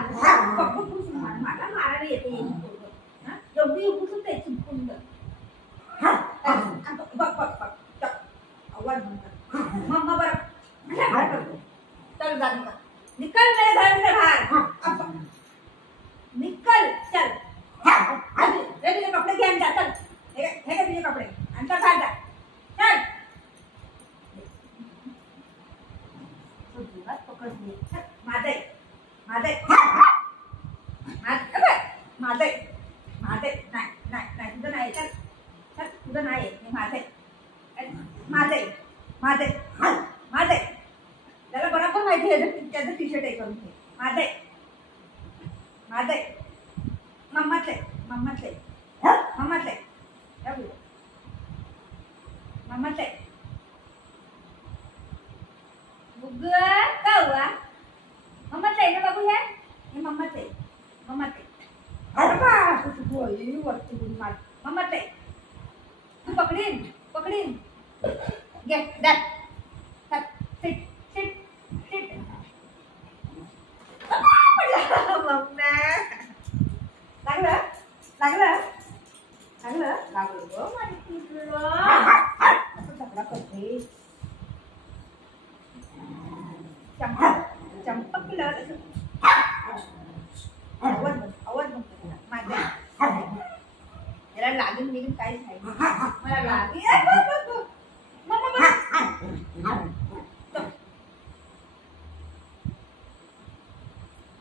मला मारायला येते एवढी उगूच ते चिंपून बघ बघ बघ आवाज मम्मा बरं चल जा निकल मेरे घर से बाहर निकल चल ये तुझे कपड़े घे अंदर चल हे तुझे कपड़े अंदर बाहर जा चल पकड़ लिए मादे मादे मादे मादे नाही नाही नाही तुझं नाही चल चल तुझं नाही हे मादे मादे मादे मादे त्याला बरोबर माहिती आहे त्याचं टी शर्ट आहे करून घे मादे मादे मम्मातले मम्मातले मम्मातले मम्मातले बुग्गा का हुआ मम्मातले ना बाबू हे मम्मातले मम्मातले अरे बोली वरती गुण मार मम्मातले तू पकडीन पकडीन घे दॅट सिट सिट सिट मम्मा लागलं लागलं लागलं लागलं गं माझी पिल्लू असं सगळा करते चंपकलं आवाज माझ्या याला लागून निघून काहीच नाही मला लागेल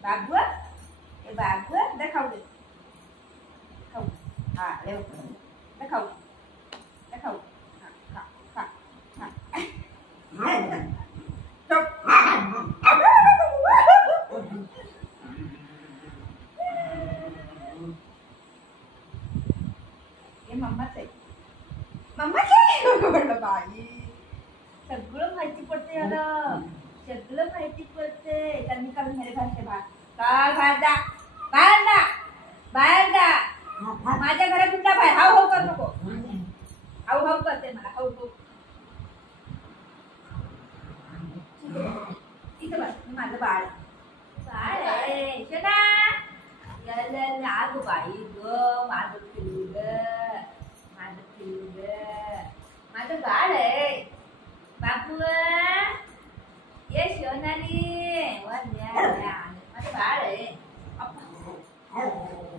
बाबू ए बाबू देखाऊ दे खाऊ हा लेव देखाऊ देखाऊ खा खा खा चुप ये मम्माच आहे मम्माच आहे म्हटलं बाई सगळं माहिती पडते याला सगळं माहिती पडते त्यांनी काढून मेरे घर से बाहेर काल बाहेर जा बाहेर जा बाहेर जा माझ्या घरात तुला बाहेर हाव हाव कर नको हाव हाव करते मला हाव हाव इथं बस माझं बाळ बाळ आहे शना याला आग बाई ग माझं पिल्लू ग माझं पिल्लू ग माझं बाळ आहे बाबू ये सोनाली माझं बाळ आहे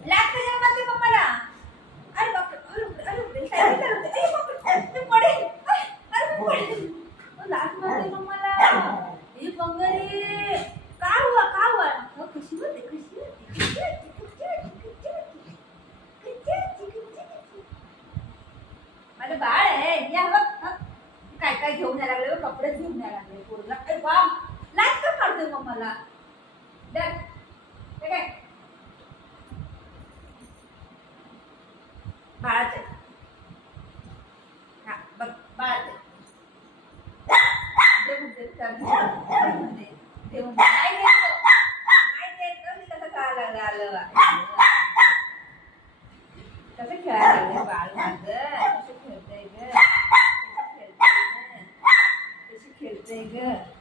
लागतं का माझ्या पप्पाला अरे बापरे अरे पडेल लाग मारते मम्माला ही पंगरी का हुआ कशी होते माझं बाळ आहे या बघ काय काय घेऊन यायला लागले कपडे घेऊन यायला लागले पोरला अरे वा लाच का काढतोय मम्माला दर हे काय बाळाचे हा बघ बाळाचे कसं खेळायला लागलं बाळ माझं कसं खेळतंय ग कशी खेळतंय ग